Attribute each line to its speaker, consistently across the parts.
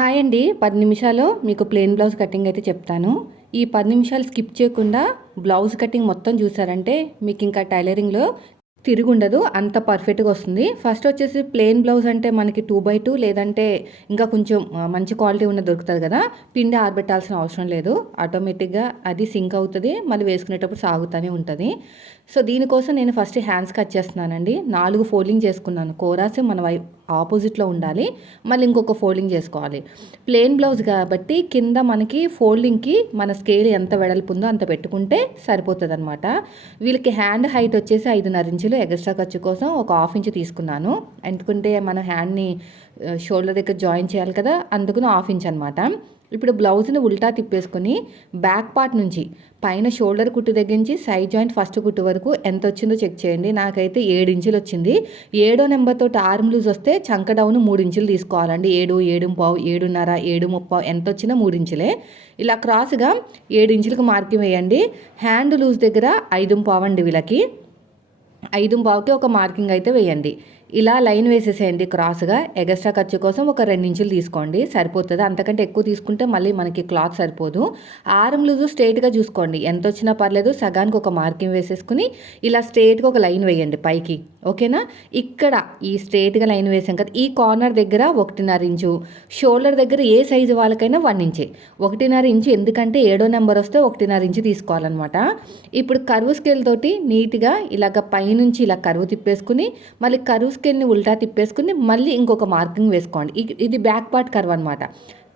Speaker 1: Hi అండి. పది నిమిషాలు మీకు ప్లెయిన్ బ్లౌజ్ కటింగ్ అయితే చెప్తాను. ఈ పది నిమిషాలు స్కిప్ చేయకుండా బ్లౌజ్ కటింగ్ మొత్తం చూసారంటే మీకు ఇంకా టైలరింగ్లో తిరుగుండదు అంత పర్ఫెక్ట్గా వస్తుంది. ఫస్ట్ వచ్చేసి ప్లెయిన్ బ్లౌజ్ అంటే మనకి టూ బై టూ లేదంటే ఇంకా కొంచెం మంచి క్వాలిటీ ఉన్న దొరుకుతుంది కదా పిండి ఆరబెట్టాల్సిన అవసరం లేదు. ఆటోమేటిక్గా అది సింక్ అవుతుంది మళ్ళీ వేసుకునేటప్పుడు సాగుతూనే ఉంటుంది. సో దీనికోసం నేను ఫస్ట్ హ్యాండ్స్ కట్ చేస్తున్నానండి. నాలుగు ఫోల్డింగ్ చేసుకున్నాను. కోరాస్ మన వై ఆపోజిట్లో ఉండాలి. మళ్ళీ ఇంకొక ఫోల్డింగ్ చేసుకోవాలి. ప్లెయిన్ బ్లౌజ్ కాబట్టి కింద మనకి ఫోల్డింగ్కి మన స్కేల్ ఎంత వెడల్పు ఉందో అంత పెట్టుకుంటే సరిపోతుంది అనమాట వీళ్ళకి హ్యాండ్ హైట్ వచ్చేసి ఐదున్నర ఇంచులు ఎక్స్ట్రా ఖర్చు కోసం ఒక హాఫ్ ఇంచ్ తీసుకున్నాను. ఎందుకంటే మన హ్యాండ్ని షోల్డర్ దగ్గర జాయిన్ చేయాలి కదా అందుకుని హాఫ్ ఇంచ్ అనమాట ఇప్పుడు బ్లౌజ్ని ఉల్టా తిప్పేసుకొని బ్యాక్ పార్ట్ నుంచి పైన షోల్డర్ కుట్టు దగ్గర నుంచి సైడ్ జాయింట్ ఫస్ట్ కుట్టు వరకు ఎంత వచ్చిందో చెక్ చేయండి. నాకైతే ఏడు ఇంచులు వచ్చింది. ఏడో నెంబర్ తోటి ఆర్మ్ లూజ్ వస్తే చంక డౌన్ మూడు ఇంచులు తీసుకోవాలండి. ఏడు ఏడు పావు ఏడున్నర ఏడు ముప్పావు ఎంత వచ్చినా మూడు ఇంచులే. ఇలా క్రాస్గా ఏడు ఇంచులకు మార్కింగ్ వేయండి. హ్యాండ్ లూజ్ దగ్గర ఐదు పావు అండి వీళ్ళకి. ఐదు పావుకి ఒక మార్కింగ్ అయితే వేయండి. ఇలా లైన్ వేసేసేయండి క్రాస్గా. ఎగస్ట్రా ఖర్చు కోసం ఒక రెండు ఇంచులు తీసుకోండి. సరిపోతుంది. అంతకంటే ఎక్కువ తీసుకుంటే మళ్ళీ మనకి క్లాత్ సరిపోదు. ఆరం లూజు స్ట్రేట్గా చూసుకోండి. ఎంత వచ్చినా పర్లేదు. సగానికి ఒక మార్కింగ్ వేసేసుకుని ఇలా స్ట్రేట్గా ఒక లైన్ వేయండి పైకి. ఓకేనా? ఇక్కడ ఈ స్ట్రేట్గా లైన్ వేసాం కదా ఈ కార్నర్ దగ్గర ఒకటిన్నర ఇంచు షోల్డర్ దగ్గర ఏ సైజు వాళ్ళకైనా వన్ ఇంచే. ఒకటిన్నర ఇంచు ఎందుకంటే ఏడో నెంబర్ వస్తే ఒకటిన్నర ఇంచు తీసుకోవాలన్నమాట. ఇప్పుడు కరువు స్కేల్ తోటి నీట్గా ఇలాగ పైనుంచి ఇలా కరువు తిప్పేసుకుని మళ్ళీ కరువు స్కేల్ని ఉల్టా తిప్పేసుకుని మళ్ళీ ఇంకొక మార్కింగ్ వేసుకోండి. ఇది బ్యాక్ పార్ట్ కర్వ్ అనమాట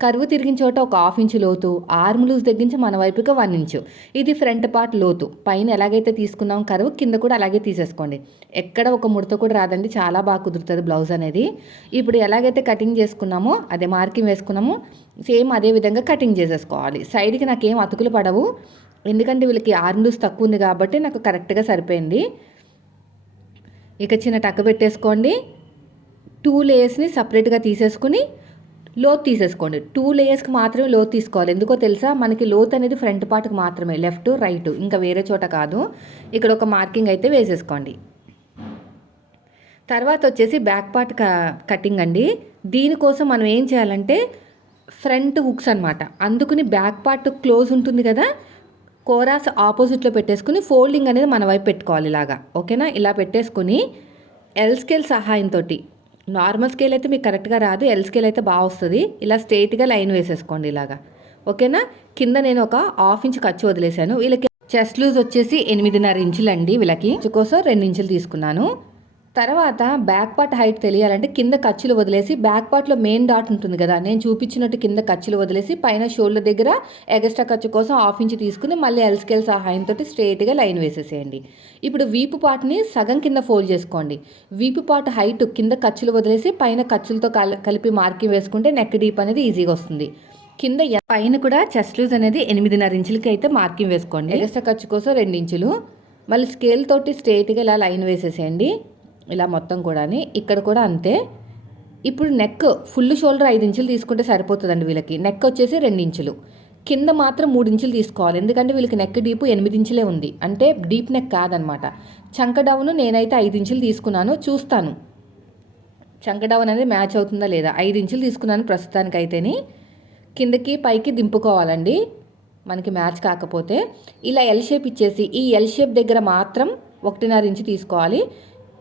Speaker 1: కరువు తిరిగిన చోట ఒక హాఫ్ ఇంచు లోతు ఆర్మ్ లూజ్ తగ్గించి మన వైపుగా వన్ ఇంచు. ఇది ఫ్రంట్ పార్ట్ లోతు. పైన ఎలాగైతే తీసుకున్నాం కరువు కింద కూడా అలాగే తీసేసుకోండి. ఎక్కడ ఒక ముడత కూడా రాదండి. చాలా బాగా కుదురుతుంది బ్లౌజ్ అనేది. ఇప్పుడు ఎలాగైతే కటింగ్ చేసుకున్నామో అదే మార్కింగ్ వేసుకున్నామో సేమ్ అదే విధంగా కటింగ్ చేసేసుకోవాలి. సైడ్కి నాకేం అతుకులు పడవు. ఎందుకంటే వీళ్ళకి ఆర్మ్ లూజ్ తక్కువ ఉంది కాబట్టి నాకు కరెక్ట్గా సరిపోయింది. ఇక చిన్న టక్క పెట్టేసుకోండి. టూ లేయర్స్ని సపరేట్గా తీసేసుకుని లోత్ తీసేసుకోండి. టూ లేయర్స్కి మాత్రమే లోత్ తీసుకోవాలి. ఎందుకో తెలుసా? మనకి లోత్ అనేది ఫ్రంట్ పార్ట్కి మాత్రమే లెఫ్ట్ రైట్ ఇంకా వేరే చోట కాదు. ఇక్కడ ఒక మార్కింగ్ అయితే వేసేసుకోండి. తర్వాత వచ్చేసి బ్యాక్ పార్ట్ కటింగ్ అండి. దీనికోసం మనం ఏం చేయాలంటే ఫ్రంట్ హుక్స్ అనమాట అందుకుని బ్యాక్ పార్ట్ క్లోజ్ ఉంటుంది కదా? కోరాస్ ఆపోజిట్లో పెట్టేసుకుని ఫోల్డింగ్ అనేది మన వైపు పెట్టుకోవాలి ఇలాగా ఓకేనా? ఇలా పెట్టేసుకుని ఎల్ స్కేల్ సహాయంతో నార్మల్ స్కేల్ అయితే మీకు కరెక్ట్గా రాదు ఎల్ స్కేల్ అయితే బాగా వస్తుంది. ఇలా స్ట్రైట్గా లైన్ వేసేసుకోండి ఇలాగా ఓకేనా? కింద నేను ఒక హాఫ్ ఇంచ్ ఖర్చు వదిలేశాను. వీళ్ళకి చెస్ట్ లూజ్ వచ్చేసి ఎనిమిదిన్నర ఇంచులండి వీళ్ళకి. ఇంచు కోసం రెండు ఇంచులు తీసుకున్నాను. తర్వాత బ్యాక్ పార్ట్ హైట్ తెలియాలంటే కింద ఖర్చులు వదిలేసి బ్యాక్ పార్ట్లో మెయిన్ డాట్ ఉంటుంది కదా నేను చూపించినట్టు కింద ఖర్చులు వదిలేసి పైన షోల్డర్ దగ్గర ఎగస్ట్రా ఖర్చు కోసం హాఫ్ ఇంచ్ తీసుకుని మళ్ళీ ఎల్స్కేల్ సహాయంతో స్ట్రైట్గా లైన్ వేసేసేయండి. ఇప్పుడు వీపు పార్ట్ని సగం కింద ఫోల్డ్ చేసుకోండి. వీపు పార్ట్ హైట్ కింద ఖర్చులు వదిలేసి పైన ఖర్చులతో కల- కలిపి మార్కింగ్ వేసుకుంటే నెక్ డీప్ అనేది ఈజీగా వస్తుంది. కింద పైన కూడా చెస్ట్ లూజ్ అనేది ఎనిమిదిన్నర ఇంచులకి అయితే మార్కింగ్ వేసుకోండి. ఎగస్ట్రా ఖర్చు కోసం రెండు ఇంచులు. మళ్ళీ స్కేల్ తోటి స్ట్రైట్గా ఇలా లైన్ వేసేసేయండి. ఇలా మొత్తం కూడా ఇక్కడ కూడా అంతే. ఇప్పుడు నెక్ ఫుల్ షోల్డర్ ఐదు ఇంచులు తీసుకుంటే సరిపోతుందండి వీళ్ళకి. నెక్ వచ్చేసి రెండు ఇంచులు. కింద మాత్రం మూడు ఇంచులు తీసుకోవాలి. ఎందుకంటే వీళ్ళకి నెక్ డీప్ ఎనిమిది ఇంచులే ఉంది. అంటే డీప్ నెక్ కాదనమాట చంక డౌన్ నేనైతే ఐదు ఇంచులు తీసుకున్నాను. చూస్తాను. చంక డౌన్ అనేది మ్యాచ్ అవుతుందా లేదా? ఐదు ఇంచులు తీసుకున్నాను ప్రస్తుతానికి అయితేని కిందకి పైకి దింపుకోవాలండి. మనకి మ్యాచ్ కాకపోతే. ఇలా ఎల్ షేప్ ఇచ్చేసి ఈ ఎల్ షేప్ దగ్గర మాత్రం ఒకటిన్నర ఇంచు తీసుకోవాలి.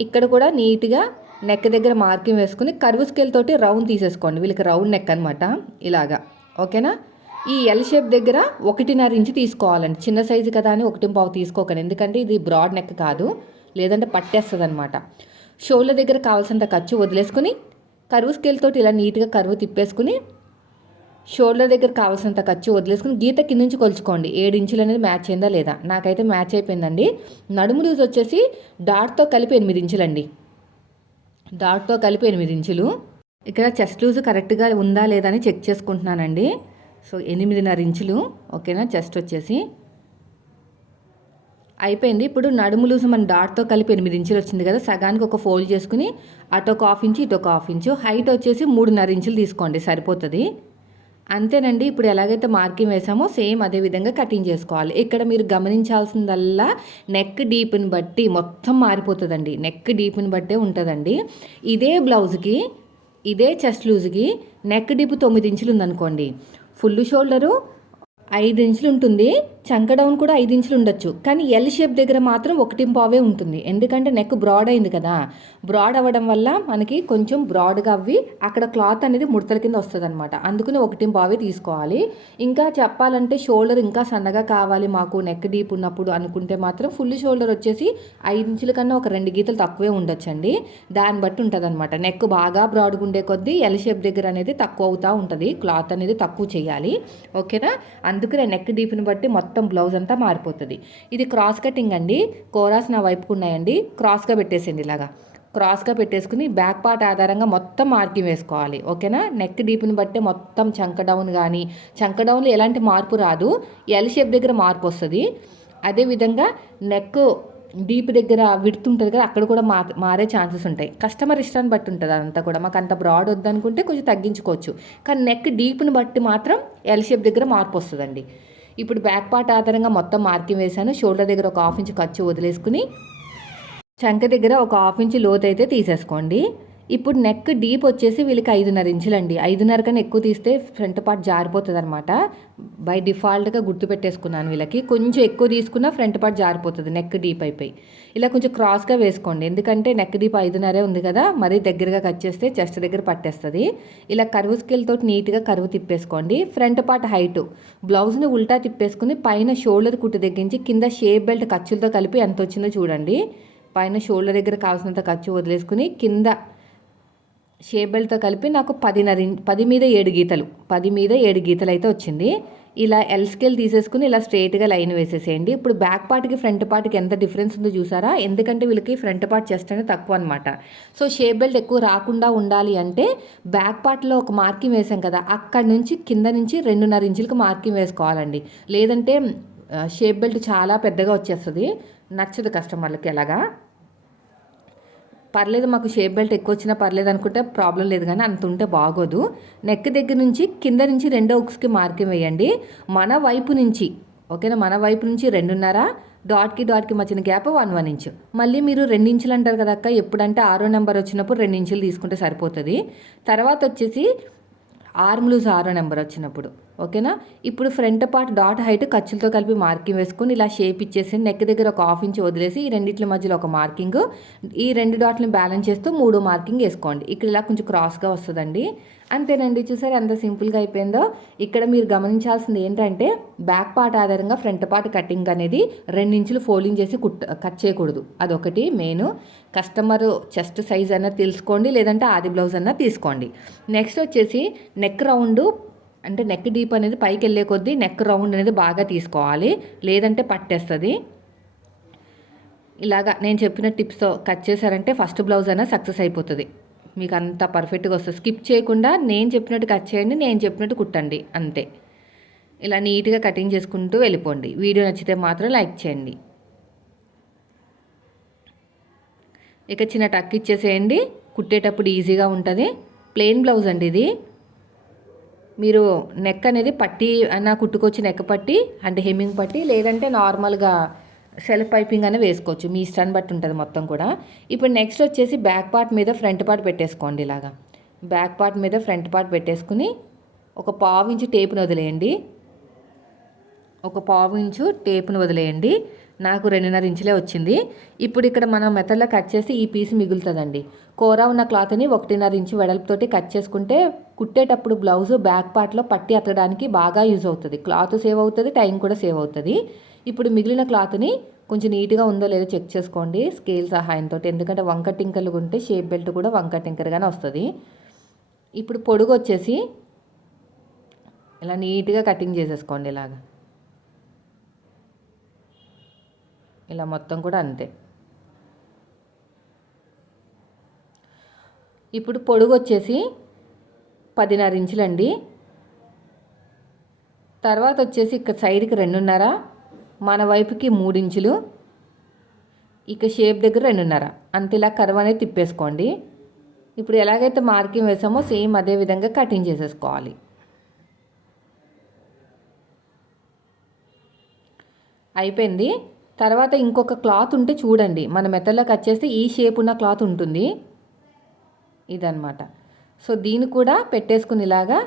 Speaker 1: ఇక్కడ కూడా నీట్గా నెక్ దగ్గర మార్కింగ్ వేసుకుని కర్వ్ స్కేల్ తోటి రౌండ్ తీసేసుకోండి. వీళ్ళకి రౌండ్ నెక్ అనమాట ఇలాగా. ఓకేనా? ఈ ఎల్ షేప్ దగ్గర ఒకటిన్నర ఇంచు తీసుకోవాలండి. చిన్న సైజు కదా అని ఒకటి పావు తీసుకోకండి. ఎందుకంటే ఇది బ్రాడ్ నెక్ కాదు. లేదంటే పట్టేస్తుంది అనమాట షోల్డర్ దగ్గర కావాల్సినంత ఖర్చు వదిలేసుకుని కరువు స్కేల్ తోటి ఇలా నీట్గా కరువు తిప్పేసుకుని షోల్డర్ దగ్గర కావాల్సినంత ఖర్చు వదిలేసుకుని గీత కింద నుంచి కొలుచుకోండి. ఏడు ఇంచులు అనేది మ్యాచ్ అయిందా లేదా? నాకైతే మ్యాచ్ అయిపోయిందండి. నడుము లూజ్ వచ్చేసి డాట్తో కలిపి ఎనిమిది ఇంచులండి. డాట్తో కలిపి ఎనిమిది ఇంచులు. ఇక్కడ చెస్ట్ లూజ్ కరెక్ట్గా ఉందా లేదా అని చెక్ చేసుకుంటున్నానండి. సో ఎనిమిదిన్నర ఇంచులు. ఓకేనా? చెస్ట్ వచ్చేసి అయిపోయింది. ఇప్పుడు నడుము లూజ్ మన డాట్తో కలిపి ఎనిమిది ఇంచులు వచ్చింది కదా సగానికి ఒక ఫోల్డ్ చేసుకుని అటు ఒక హాఫ్ ఇంచు ఇటు ఒక హాఫ్ ఇంచు. హైట్ వచ్చేసి మూడున్నర ఇంచులు తీసుకోండి సరిపోతుంది. అంతేనండి. ఇప్పుడు ఎలాగైతే మార్కింగ్ వేసామో సేమ్ అదే విధంగా కటింగ్ చేసుకోవాలి. ఇక్కడ మీరు గమనించాల్సిందల్లా నెక్ డీప్ని బట్టి మొత్తం మారిపోతుందండి. నెక్ డీప్ని బట్టే ఉంటుందండి. ఇదే బ్లౌజ్కి ఇదే చెస్ట్ లూజ్కి నెక్ డీప్ తొమ్మిది ఇంచులు ఉందనుకోండి ఫుల్ షోల్డరు ఐదు ఇంచులు ఉంటుంది. చంక డౌన్ కూడా ఐదు ఇంచులు ఉండొచ్చు. కానీ ఎల్ షేప్ దగ్గర మాత్రం ఒకటి పావే ఉంటుంది. ఎందుకంటే నెక్ బ్రాడ్ అయింది కదా. బ్రాడ్ అవ్వడం వల్ల మనకి కొంచెం బ్రాడ్గా అవి అక్కడ క్లాత్ అనేది ముడతల కింద వస్తుంది అనమాట అందుకని ఒకటి పావే తీసుకోవాలి. ఇంకా చెప్పాలంటే షోల్డర్ ఇంకా సన్నగా కావాలి మాకు నెక్ డీప్ ఉన్నప్పుడు అనుకుంటే మాత్రం ఫుల్ షోల్డర్ వచ్చేసి ఐదు ఇంచుల కన్నా ఒక రెండు గీతలు తక్కువే ఉండొచ్చండి. దాన్ని బట్టి ఉంటుంది అనమాట నెక్ బాగా బ్రాడ్గా ఉండే కొద్దీ ఎల్ షేప్ దగ్గర అనేది తక్కువ అవుతూ ఉంటుంది. క్లాత్ అనేది తక్కువ చేయాలి. ఓకేనా? అందుకనే నెక్ డీప్ని బట్టి మొత్తం బ్లౌజ్ అంతా మారిపోతుంది. ఇది క్రాస్ కటింగ్ అండి. కోరాస్ నా వైపుకు ఉన్నాయండి. క్రాస్గా పెట్టేసింది ఇలాగా. క్రాస్గా పెట్టేసుకుని బ్యాక్ పార్ట్ ఆధారంగా మొత్తం మార్కింగ్ వేసుకోవాలి. ఓకేనా నెక్ డీప్ని బట్టి మొత్తం చంక డౌన్ కానీ చంక డౌన్లో ఎలాంటి మార్పు రాదు. ఎల్ షేప్ దగ్గర మార్పు వస్తుంది. అదేవిధంగా నెక్ డీప్ దగ్గర విడుతుంటుంది కదా అక్కడ కూడా మా మారే ఛాన్సెస్ ఉంటాయి. కస్టమర్ ఇష్టాన్ని బట్టి ఉంటుంది అదంతా కూడా. మాకు అంత బ్రాడ్ వద్దనుకుంటే కొంచెం తగ్గించుకోవచ్చు. కానీ నెక్ డీప్ని బట్టి మాత్రం ఎల్ షేప్ దగ్గర మార్పు వస్తుందండి. ఇప్పుడు బ్యాక్ పార్ట్ ఆధారంగా మొత్తం మార్కింగ్ వేశాను. షోల్డర్ దగ్గర ఒక హాఫ్ ఇంచ్ ఖర్చు వదిలేసుకుని చంక దగ్గర ఒక హాఫ్ ఇంచ్ లోతు అయితే తీసేసుకోండి. ఇప్పుడు నెక్ డీప్ వచ్చేసి వీళ్ళకి ఐదున్నర ఇంచులండి. ఐదున్నర కన్నా ఎక్కువ తీస్తే ఫ్రంట్ పార్ట్ జారిపోతుంది అనమాట బై డిఫాల్ట్గా గుర్తుపెట్టేసుకున్నాను వీళ్ళకి. కొంచెం ఎక్కువ తీసుకున్నా ఫ్రంట్ పార్ట్ జారిపోతుంది నెక్ డీప్ అయిపోయి. ఇలా కొంచెం క్రాస్గా వేసుకోండి. ఎందుకంటే నెక్ డీప్ ఐదున్నరే ఉంది కదా మరీ దగ్గరగా కట్ చేస్తే చెస్ట్ దగ్గర పట్టేస్తుంది. ఇలా కరువు స్కేల్ తోటి నీట్గా కరువు తిప్పేసుకోండి. ఫ్రంట్ పార్ట్ హైట్ బ్లౌజ్ని ఉల్టా తిప్పేసుకుని పైన షోల్డర్ కుట్టు తగ్గించి కింద షేప్ బెల్ట్ ఖర్చులతో కలిపి ఎంత వచ్చిందో చూడండి. పైన షోల్డర్ దగ్గర కావాల్సినంత ఖర్చు వదిలేసుకుని కింద షేప్ కలిపి నాకు పదిన్నర పది మీద ఏడు గీతలు పది మీద ఏడు గీతలు అయితే వచ్చింది. ఇలా ఎల్ స్కేల్ తీసేసుకుని ఇలా స్ట్రైట్గా లైన్ వేసేసేయండి. ఇప్పుడు బ్యాక్ పార్ట్కి ఫ్రంట్ పార్ట్కి ఎంత డిఫరెన్స్ ఉందో చూసారా? ఎందుకంటే వీళ్ళకి ఫ్రంట్ పార్ట్ చెస్ట్ అనేది తక్కువ అనమాట సో షేప్ బెల్ట్ ఎక్కువ రాకుండా ఉండాలి అంటే బ్యాక్ పార్ట్లో ఒక మార్కింగ్ వేసాం కదా అక్కడ నుంచి కింద నుంచి రెండున్నర ఇంచులకు మార్కింగ్ వేసుకోవాలండి. లేదంటే షేప్ బెల్ట్ చాలా పెద్దగా వచ్చేస్తుంది. నచ్చదు కస్టమర్లకి ఎలాగా? పర్లేదు మాకు షేప్ బెల్ట్ ఎక్కువ వచ్చినా పర్లేదు అనుకుంటే ప్రాబ్లం లేదు కానీ అంత ఉంటే బాగోదు. నెక్ దగ్గర నుంచి కింద నుంచి రెండో ఉక్స్కి మార్కింగ్ వేయండి. మన వైపు నుంచి ఓకేనా? మన వైపు నుంచి రెండున్నర డాట్కి డాట్కి మధ్యన గ్యాప్ వన్ వన్ ఇంచు. మళ్ళీ మీరు రెండు ఇంచులు అంటారు కదా అక్క ఎప్పుడంటే ఆరో నెంబర్ వచ్చినప్పుడు రెండు ఇంచులు తీసుకుంటే సరిపోతుంది. తర్వాత వచ్చేసి ఆర్మ్ లూజ్ ఆరో నెంబర్ వచ్చినప్పుడు. ఓకేనా? ఇప్పుడు ఫ్రంట్ పార్ట్ డాట్ హైట్ ఖర్చులతో కలిపి మార్కింగ్ వేసుకుని ఇలా షేప్ ఇచ్చేసి నెక్ దగ్గర ఒక హాఫ్ ఇంచ్ వదిలేసి ఈ రెండింటి మధ్యలో ఒక మార్కింగ్ ఈ రెండు డాట్ని బ్యాలెన్స్ చేస్తూ మూడు మార్కింగ్ వేసుకోండి. ఇక్కడ ఇలా కొంచెం క్రాస్గా వస్తుందండి. అంతేనండి చూసారు? ఎంత సింపుల్గా అయిపోయిందో. ఇక్కడ మీరు గమనించాల్సింది ఏంటంటే బ్యాక్ పార్ట్ ఆధారంగా ఫ్రంట్ పార్ట్ కటింగ్ అనేది రెండించులు ఫోల్డింగ్ చేసి కుట్ కట్ చేయకూడదు. అదొకటి మెయిన్ కస్టమర్ చెస్ట్ సైజ్ అన్న తెలుసుకోండి లేదంటే ఆది బ్లౌజ్ అన్న తీసుకోండి. నెక్స్ట్ వచ్చేసి నెక్ రౌండ్ అంటే నెక్ డీప్ అనేది పైకి వెళ్ళే కొద్దీ నెక్ రౌండ్ అనేది బాగా తీసుకోవాలి. లేదంటే పట్టేస్తుంది. ఇలాగా నేను చెప్పిన టిప్స్తో కట్ చేశారంటే ఫస్ట్ బ్లౌజ్ అయినా సక్సెస్ అయిపోతుంది. మీకు అంత పర్ఫెక్ట్గా వస్తుంది. స్కిప్ చేయకుండా నేను చెప్పినట్టు కట్ చేయండి నేను చెప్పినట్టు కుట్టండి. అంతే. ఇలా నీట్గా కటింగ్ చేసుకుంటూ వెళ్ళిపోండి. వీడియో నచ్చితే మాత్రం లైక్ చేయండి. ఇక చిన్న టక్ ఇచ్చేసేయండి. కుట్టేటప్పుడు ఈజీగా ఉంటుంది. ప్లెయిన్ బ్లౌజ్ అండి ఇది. మీరు నెక్ అనేది పట్టి అన్న కుట్టుకొచ్చి నెక్ పట్టి అంటే హెమ్మింగ్ పట్టి లేదంటే నార్మల్గా సెల్ఫ్ పైపింగ్ అనే వేసుకోవచ్చు. మీ ఇష్టాన్ని బట్టి ఉంటుంది మొత్తం కూడా. ఇప్పుడు నెక్స్ట్ వచ్చేసి బ్యాక్ పార్ట్ మీద ఫ్రంట్ పార్ట్ పెట్టేసుకోండి ఇలాగా. బ్యాక్ పార్ట్ మీద ఫ్రంట్ పార్ట్ పెట్టేసుకుని ఒక పావు ఇంచు టేపును వదిలేయండి. ఒక పావు ఇంచు టేపును వదిలేయండి. నాకు రెండున్నర ఇంచులే వచ్చింది. ఇప్పుడు ఇక్కడ మనం మెథడ్లో కట్ చేసి ఈ పీస్ మిగులుతుందండి. కూర ఉన్న క్లాత్ని ఒకటిన్నర ఇంచు వెడల్పుతోటి కట్ చేసుకుంటే కుట్టేటప్పుడు బ్లౌజ్ బ్యాక్ పార్ట్లో పట్టి అత్తడానికి బాగా యూజ్ అవుతుంది. క్లాత్ సేవ్ అవుతుంది టైం కూడా సేవ్ అవుతుంది. ఇప్పుడు మిగిలిన క్లాత్ని కొంచెం నీట్గా ఉందో లేదో చెక్ చేసుకోండి స్కేల్ సహాయంతో ఎందుకంటే వంక టింకర్లు ఉంటే షేప్ బెల్ట్ కూడా వంక టింకర్గానే వస్తుంది. ఇప్పుడు పొడుగు వచ్చేసి ఇలా నీట్గా కటింగ్ చేసేసుకోండి ఇలాగా. ఇలా మొత్తం కూడా అంతే. ఇప్పుడు పొడుగు వచ్చేసి పదిన్నర ఇంచులండి. తర్వాత వచ్చేసి ఇక్కడ సైడ్కి రెండున్నర మన వైపుకి మూడించులు ఇక షేప్ దగ్గర రెండున్నర. అంత ఇలా కర్వ్ అనేది తిప్పేసుకోండి. ఇప్పుడు ఎలాగైతే మార్కింగ్ వేసామో సేమ్ అదే విధంగా కటింగ్ చేసేసుకోవాలి. అయిపోయింది. తర్వాత ఇంకొక క్లాత్ ఉంటే చూడండి. మన మెత్తల్లో కట్ చేస్తే ఈ షేప్ ఉన్న క్లాత్ ఉంటుంది. ఇదనమాట సో దీన్ని కూడా పెట్టేసుకుని ఇలాగా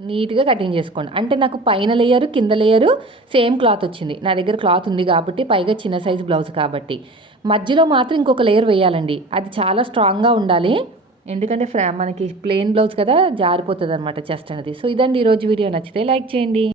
Speaker 1: నీట్గా కటింగ్ చేసుకోండి. అంటే నాకు పైన లేయరు కింద లేయరు సేమ్ క్లాత్ వచ్చింది. నా దగ్గర క్లాత్ ఉంది కాబట్టి పైగా చిన్న సైజు బ్లౌజ్ కాబట్టి. మధ్యలో మాత్రం ఇంకొక లేయర్ వేయాలండి. అది చాలా స్ట్రాంగ్గా ఉండాలి. ఎందుకంటే ఫ్రా మనకి ప్లెయిన్ బ్లౌజ్ కదా జారిపోతుంది అనమాట చెస్ట్ అనేది. సో ఇదండి ఈరోజు వీడియో. నచ్చితే లైక్ చేయండి.